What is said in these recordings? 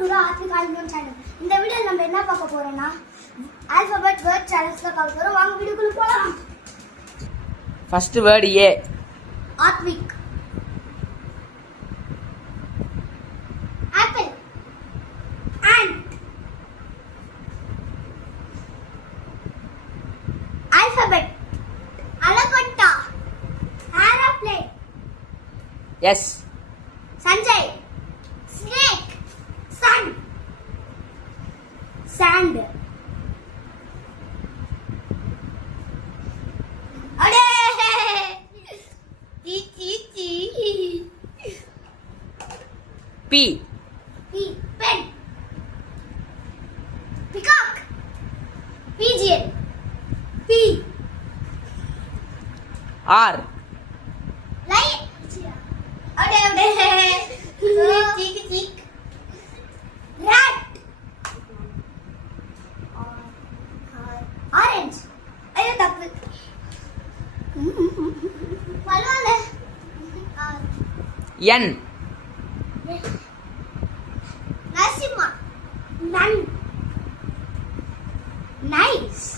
To Aadmi album channel. இந்த வீடியோல நம்ம என்ன பார்க்க போறோம்னா ஆல்பபெட் வேர்ட் சேலஞ்ச்ல பார்க்க போறோம். வாங்க வீடியோக்குள்ள போலாம். First word A. Athmik. Apple. ant. Alphabet. அலகொட்டா. Aeroplane. S. Sanjay. snake. sun. sand. அடே D D D P. P. pen. peacock. pigeon. P. R. lion. அடே அடே chick chick. rat. orange. ஐயோ தப்பு. பலவால N. Narasimha. Nun. Nice.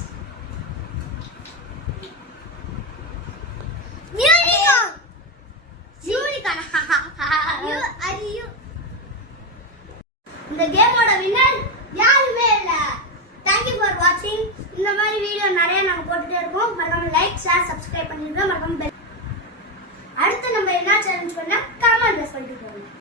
Unicorn. Unicorn. இந்த கேமோட winner யாருமே இல்ல. Thank you for watching. இந்த மாதிரி வீடியோ நிறைய நாங்க போட்டுட்டே இருக்கோம். மறக்காம லைக், ஷேர், சப்ஸ்கிரைப் பண்ணிருங்க. மறக்காம அடுத்து நம்ம என்ன சேலஞ்ச் பண்ணா கமெண்ட் பண்ணிட்டு போங்க.